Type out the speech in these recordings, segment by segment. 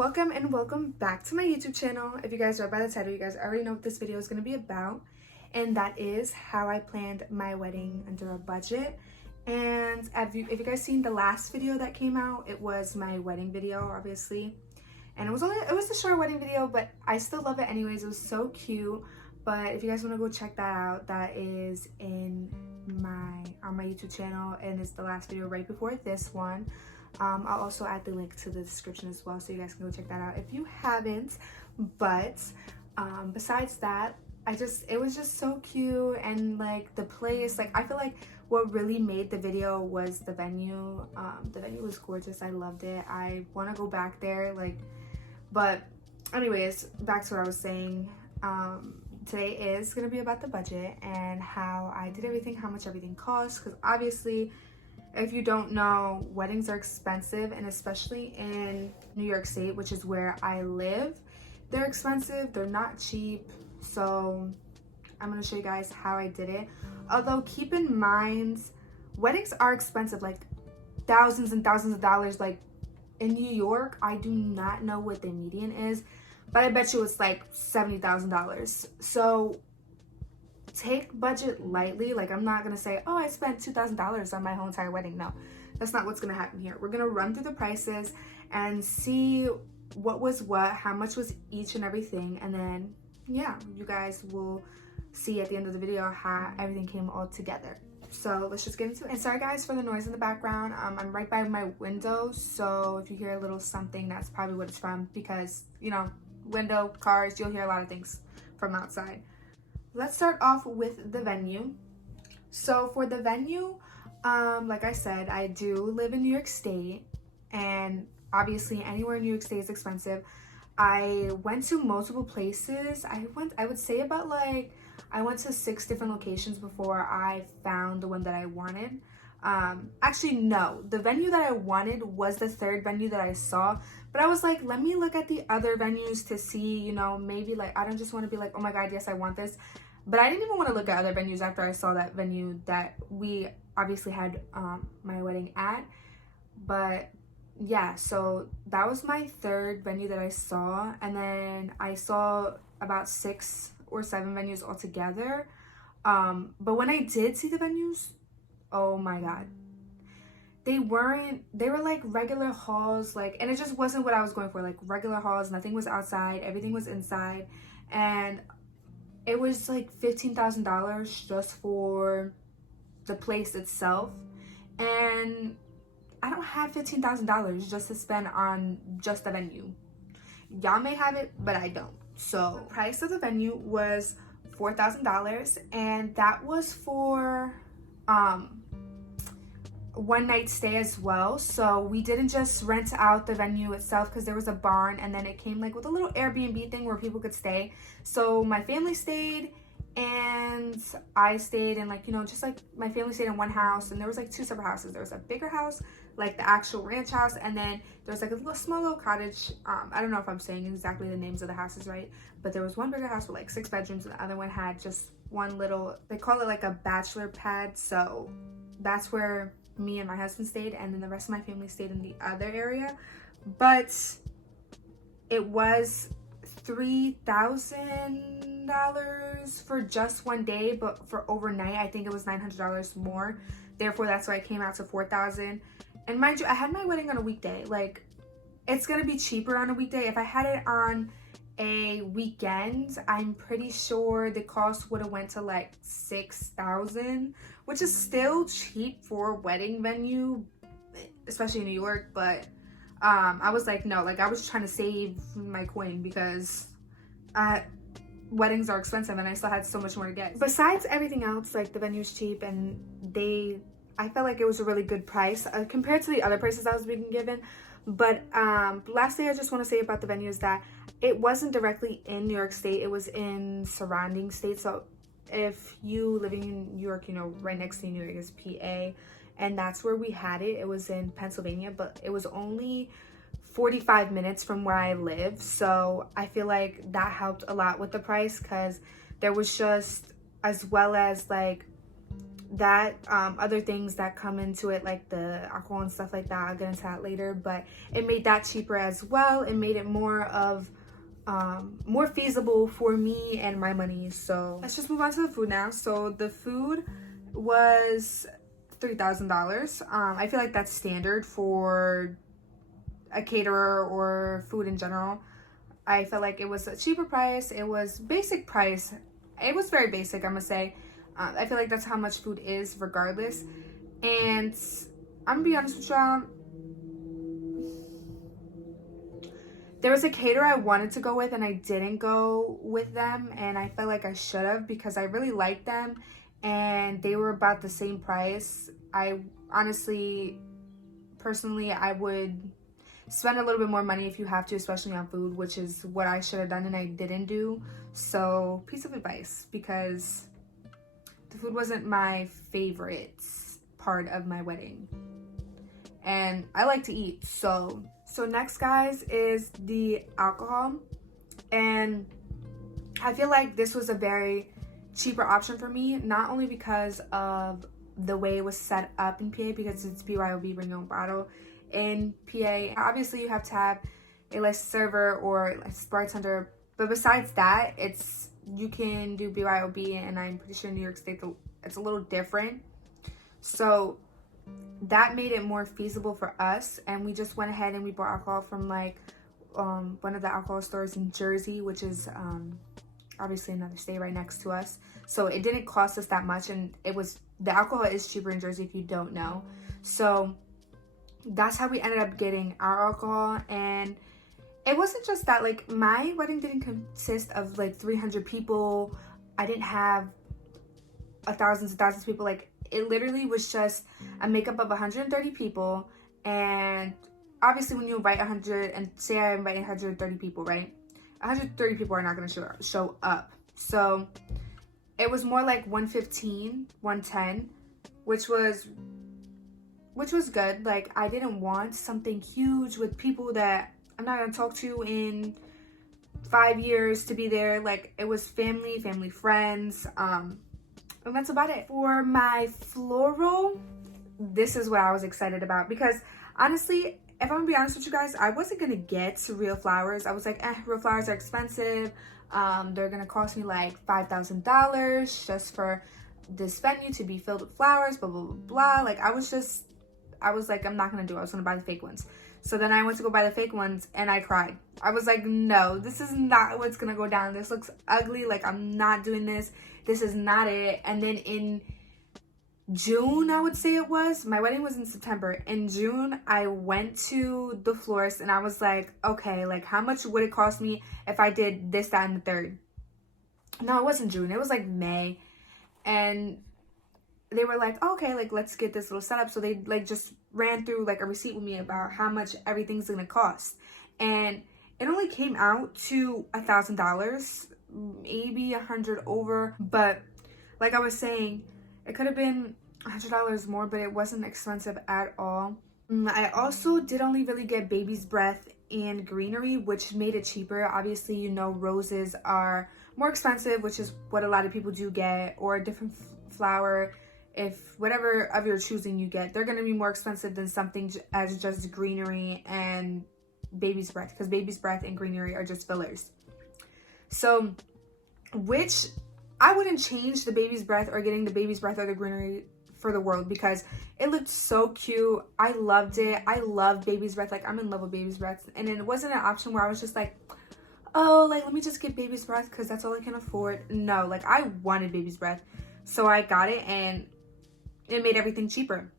Welcome back to my YouTube channel. If you guys read by the title, you guys already know what this video is going to be about, and that is how I planned my wedding under a budget. And if you guys seen the last video that came out, it was my wedding video, obviously, and it was a short wedding video, but I still love it anyways. It was so cute. But if you guys want to go check that out, that is on my YouTube channel, and it's the last video right before this one. I'll also add the link to the description as well, so you guys can go check that out if you haven't. But besides that, it was just so cute, and like the place, like I feel like what really made the video was the venue. The venue was gorgeous. I loved it. I want to go back there, but anyways, back to what I was saying. Today is gonna be about the budget and how I did everything, how much everything costs, because obviously, if you don't know, weddings are expensive, and especially in New York State, which is where I live, they're expensive, they're not cheap. So I'm gonna show you guys how I did it. Although keep in mind, weddings are expensive, like thousands and thousands of dollars. Like in New York, I do not know what the median is, but I bet you it's like $70,000. So take budget lightly. Like, I'm not gonna say, oh, I spent $2,000 on my whole entire wedding. No, that's not what's gonna happen here. We're gonna run through the prices and see what was what, how much was each and everything, and then yeah, you guys will see at the end of the video how everything came all together. So let's just get into it. And sorry guys for the noise in the background. I'm right by my window, so if you hear a little something, that's probably what it's from, because you know, window, cars, you'll hear a lot of things from outside. Let's start off with the venue. So for the venue, like I said, I do live in New York State, and obviously anywhere in New York State is expensive. I went to multiple places. I would say about like, I went to 6 different locations before I found the one that I wanted. Actually no, the venue that I wanted was the 3rd venue that I saw, but I was like, let me look at the other venues to see, you know, maybe like, I don't just want to be like, oh my god, yes, I want this. But I didn't even want to look at other venues after I saw that venue that we obviously had my wedding at. But yeah, so that was my 3rd venue that I saw, and then I saw about 6 or 7 venues altogether. But when I did see the venues, oh my god, they were like regular halls, like, and it just wasn't what I was going for. Like regular halls, nothing was outside, everything was inside, and it was like $15,000 just for the place itself, and I don't have $15,000 just to spend on just the venue. Y'all may have it, but I don't. So the price of the venue was $4,000, and that was for one night stay as well. So we didn't just rent out the venue itself, because there was a barn, and then it came like with a little Airbnb thing where people could stay. So my family stayed, and I stayed, and like, you know, just like my family stayed in one house, and there was like 2 separate houses. There was a bigger house, like the actual ranch house, and then there was like a small little cottage. I don't know if I'm saying exactly the names of the houses right, but there was one bigger house with like 6 bedrooms, and the other one had just one little, they call it like a bachelor pad. So that's where me and my husband stayed, and then the rest of my family stayed in the other area. But it was $3,000 for just one day, but for overnight I think it was $900 more. Therefore that's why it came out to $4,000. And mind you, I had my wedding on a weekday. Like, it's gonna be cheaper on a weekday. If I had it on a weekend, I'm pretty sure the cost would have went to like $6,000, which is still cheap for a wedding venue, especially in New York. But I was like, no, like I was trying to save my coin, because weddings are expensive, and I still had so much more to get. Besides everything else, like the venue's cheap, and I felt like it was a really good price compared to the other prices I was being given. But lastly, I just want to say about the venue is that it wasn't directly in New York State, it was in surrounding states. So if you living in New York, you know, right next to New York is PA, and that's where we had it. It was in Pennsylvania, but it was only 45 minutes from where I live. So I feel like that helped a lot with the price, because there was just, as well as like that. Other things that come into it, like the alcohol and stuff like that, I'll get into that later, but it made that cheaper as well. It made it more feasible for me and my money. So let's just move on to the food now. So the food was $3,000. I feel like that's standard for a caterer or food in general. I felt like it was a cheaper price. It was basic price. It was very basic, I'm gonna say. I feel like that's how much food is regardless. And I'm gonna be honest with y'all, there was a caterer I wanted to go with and I didn't go with them, and I felt like I should have because I really liked them and they were about the same price. I honestly, personally, I would spend a little bit more money if you have to, especially on food, which is what I should have done and I didn't do. So, piece of advice, because the food wasn't my favorite part of my wedding. And I like to eat, so next, guys, is the alcohol. And I feel like this was a very cheaper option for me, not only because of the way it was set up in PA, because it's BYOB, bring your own bottle. In PA, obviously you have to have a licensed server or a bartender, but besides that, you can do BYOB, and I'm pretty sure in New York State it's a little different. So that made it more feasible for us, and we just went ahead and we bought alcohol from like one of the alcohol stores in Jersey, which is obviously another state right next to us. So it didn't cost us that much, and the alcohol is cheaper in Jersey if you don't know. So that's how we ended up getting our alcohol. And it wasn't just that, like, my wedding didn't consist of like 300 people. I didn't have thousands and thousands of people. Like, it literally was just a makeup of 130 people. And obviously when you invite 100, and say I invite 130 people, right? 130 people are not going to show up. So it was more like 115, 110, which was good. Like, I didn't want something huge with people that I'm not going to talk to in 5 years to be there. Like, it was family, friends, and that's about it. For my floral, this is what I was excited about, because honestly, if I'm gonna be honest with you guys, I wasn't gonna get real flowers. I was like, real flowers are expensive. They're gonna cost me like $5,000 just for this venue to be filled with flowers, blah, blah, blah, blah. Like, I was like, I'm not gonna do it. I was gonna buy the fake ones. So then I went to go buy the fake ones and I cried. I was like, no, this is not what's gonna go down. This looks ugly. Like, I'm not doing this. This is not it. And then in June, I would say it was, my wedding was in September. In June, I went to the florist and I was like, okay, like, how much would it cost me if I did this, that, and the third? No, it wasn't June. It was like May. And they were like, okay, like, let's get this little setup. So they like just ran through like a receipt with me about how much everything's gonna cost. And it only came out to $1,000, maybe 100 over. But like I was saying, it could have been $100 more, but it wasn't expensive at all. I also did only really get baby's breath and greenery, which made it cheaper. Obviously, you know, roses are more expensive, which is what a lot of people do get, or a different flower. If whatever of your choosing you get, they're going to be more expensive than something as just greenery and baby's breath, because baby's breath and greenery are just fillers. So, which I wouldn't change the baby's breath or getting the baby's breath or the greenery for the world, because it looked so cute. I loved it. I love baby's breath. Like, I'm in love with baby's breath. And it wasn't an option where I was just like, oh, like, let me just get baby's breath because that's all I can afford. No, like, I wanted baby's breath. So I got it, and it made everything cheaper.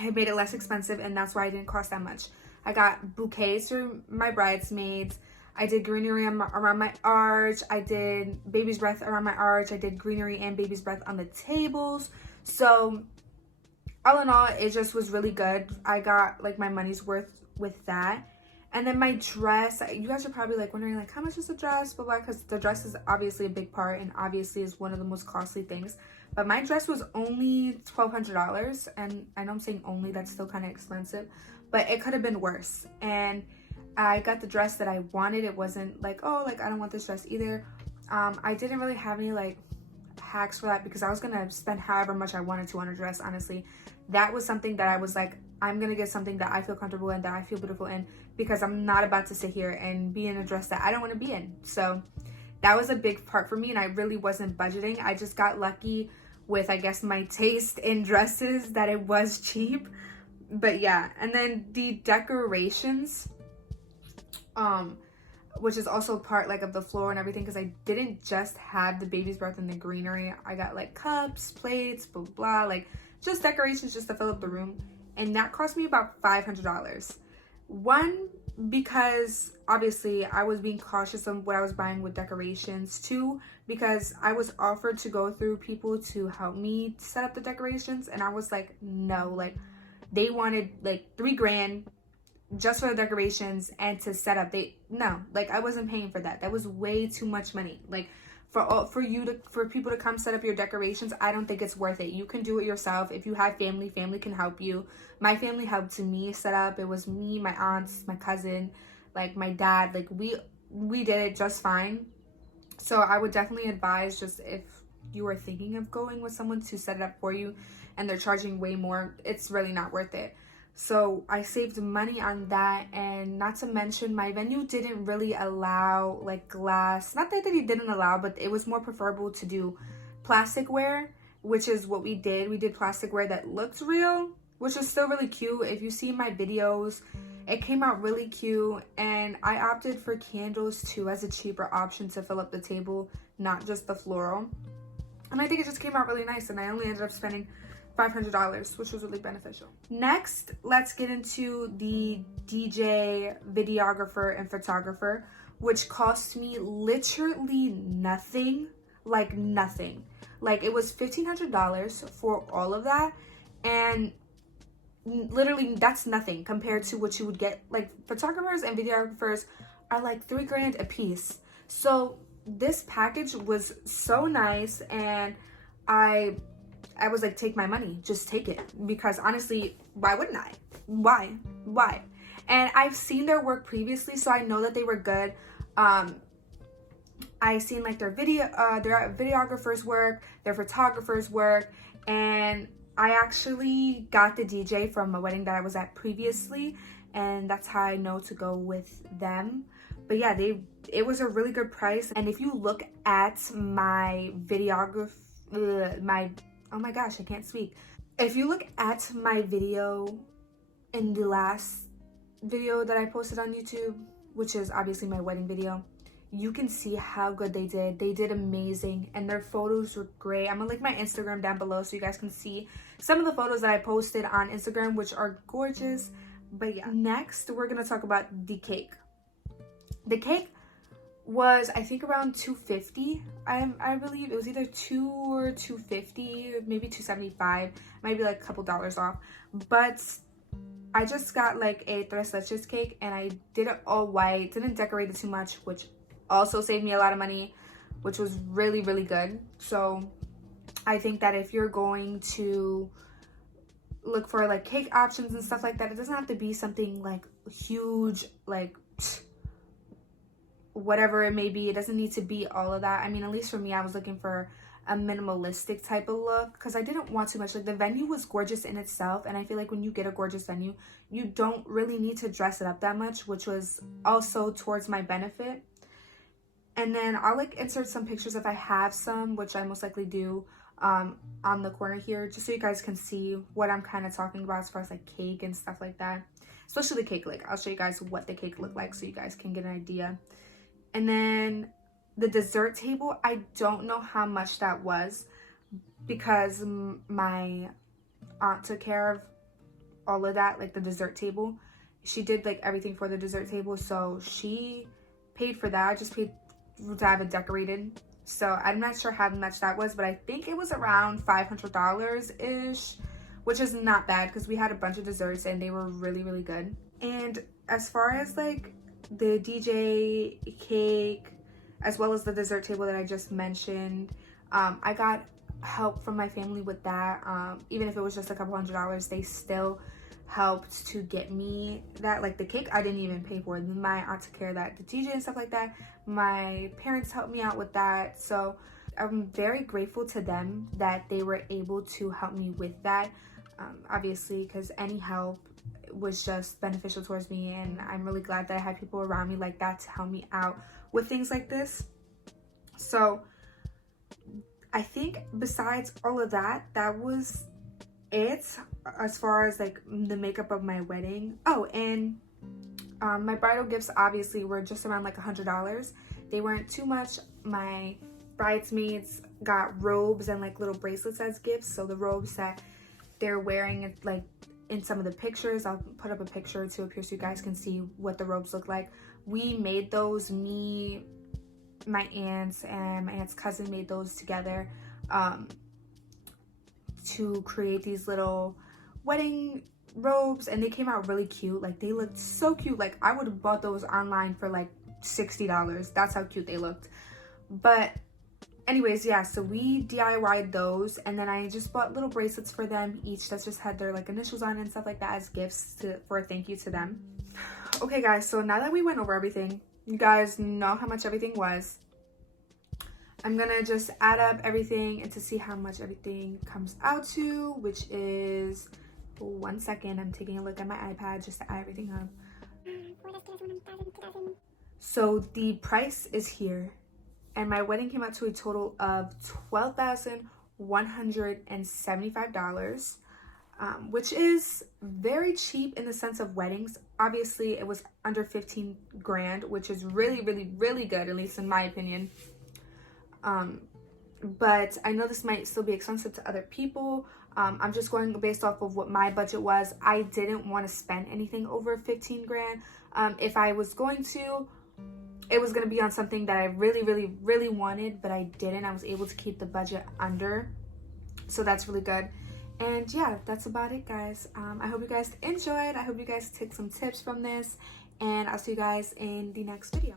It made it less expensive, and that's why it didn't cost that much. I got bouquets for my bridesmaids. I did greenery around my arch. I did baby's breath around my arch. I did greenery and baby's breath on the tables. So all in all, it just was really good. I got like my money's worth with that. And then my dress, you guys are probably like wondering like, how much is the dress? Blah, blah, because the dress is obviously a big part and obviously is one of the most costly things. But my dress was only $1,200. And I know I'm saying only, that's still kind of expensive, but it could have been worse. And I got the dress that I wanted. It wasn't like, oh, like, I don't want this dress either. I didn't really have any like tax for that because I was gonna spend however much I wanted to on a dress. Honestly, that was something that I was like, I'm gonna get something that I feel comfortable in, that I feel beautiful in, because I'm not about to sit here and be in a dress that I don't want to be in. So that was a big part for me, and I really wasn't budgeting. I just got lucky with, I guess, my taste in dresses, that it was cheap. But yeah, and then the decorations, which is also part like of the floor and everything, because I didn't just have the baby's breath and the greenery. I got like cups, plates, blah blah, like just decorations just to fill up the room, and that cost me about $500. One, because obviously I was being cautious of what I was buying with decorations. Two, because I was offered to go through people to help me set up the decorations, and I was like, no. Like, they wanted like $3,000 just for the decorations and to set up. Like, I wasn't paying for that. That was way too much money. Like, for people to come set up your decorations, I don't think it's worth it. You can do it yourself. If you have family can help you. My family helped me set up. It was me, my aunts, my cousin, like my dad. Like, we did it just fine. So I would definitely advise, just if you are thinking of going with someone to set it up for you and they're charging way more, it's really not worth it. So I saved money on that, and not to mention my venue didn't really allow like glass. Not that he didn't allow, but it was more preferable to do plasticware, which is what we did. We did plasticware that looked real, which is still really cute. If you see my videos, it came out really cute. And I opted for candles too as a cheaper option to fill up the table, not just the floral. And I think it just came out really nice, and I only ended up spending $500, which was really beneficial. Next, let's get into the DJ, videographer, and photographer, which cost me literally nothing. Like nothing. Like, it was $1,500 for all of that, and literally that's nothing compared to what you would get. Like, photographers and videographers are like $3,000 a piece. So this package was so nice, and I was like, take my money, just take it, because honestly, why wouldn't I? Why? And I've seen their work previously, so I know that they were good. I seen like their videographers work, their photographers work, and I actually got the DJ from a wedding that I was at previously, and that's how I know to go with them. But yeah, it was a really good price. And if you look at my oh my gosh, I can't speak. If you look at my video in the last video that I posted on YouTube, which is obviously my wedding video, you can see how good they did. They did amazing, and their photos were great. I'm gonna link my Instagram down below so you guys can see some of the photos that I posted on Instagram, which are gorgeous. But yeah, next we're gonna talk about the cake. The cake was, I think, around $250. I believe it was either $2 or $250, maybe $275, might be like a couple dollars off. But I just got like a tres leches cake, and I did it all white, didn't decorate it too much, which also saved me a lot of money, which was really, really good. So I think that if you're going to look for like cake options and stuff like that, it doesn't have to be something like huge, like whatever it may be. It doesn't need to be all of that. I mean, at least for me, I was looking for a minimalistic type of look, because I didn't want too much. Like, the venue was gorgeous in itself, and I feel like when you get a gorgeous venue, you don't really need to dress it up that much, which was also towards my benefit. And then I'll like insert some pictures if I have some, which I most likely do, on the corner here, just so you guys can see what I'm kind of talking about as far as like cake and stuff like that. Especially the cake. Like, I'll show you guys what the cake looked like so you guys can get an idea. And then the dessert table, I don't know how much that was, because my aunt took care of all of that, like the dessert table. She did like everything for the dessert table, so she paid for that. I just paid to have it decorated. So I'm not sure how much that was, but I think it was around $500-ish, which is not bad, because we had a bunch of desserts and they were really, really good. And as far as like the DJ, cake, as well as the dessert table that I just mentioned, I got help from my family with that. Even if it was just a couple $100, they still helped to get me that. Like, the cake I didn't even pay for. My aunt took care of that, the DJ and stuff like that. My parents helped me out with that. So I'm very grateful to them that they were able to help me with that. Obviously, because any help was just beneficial towards me, and I'm really glad that I had people around me like that to help me out with things like this. So I think besides all of that, that was it as far as like the makeup of my wedding. Oh, and my bridal gifts obviously were just around like $100. They weren't too much. My bridesmaids got robes and like little bracelets as gifts. So the robes that they're wearing, like in some of the pictures, I'll put up a picture to appear so you guys can see what the robes look like. We made those, me, my aunts, and my aunt's cousin made those together to create these little wedding robes, and they came out really cute. Like they looked so cute. Like I would have bought those online for like $60. That's how cute they looked. But anyways, yeah, so we DIY'd those, and then I just bought little bracelets for them each that just had their like initials on it and stuff like that as gifts for a thank you to them. Okay guys, so now that we went over everything, you guys know how much everything was. I'm gonna just add up everything and to see how much everything comes out to, which is, 1 second, I'm taking a look at my iPad just to add everything up. So the price is here, and my wedding came out to a total of $12,175, which is very cheap in the sense of weddings. Obviously, it was under 15 grand, which is really, really, really good, at least in my opinion. But I know this might still be expensive to other people. I'm just going based off of what my budget was. I didn't want to spend anything over 15 grand. If I was going to, it was going to be on something that I really, really, really wanted, but I didn't. I was able to keep the budget under. So that's really good. And yeah, that's about it, guys. I hope you guys enjoyed. I hope you guys took some tips from this, and I'll see you guys in the next video.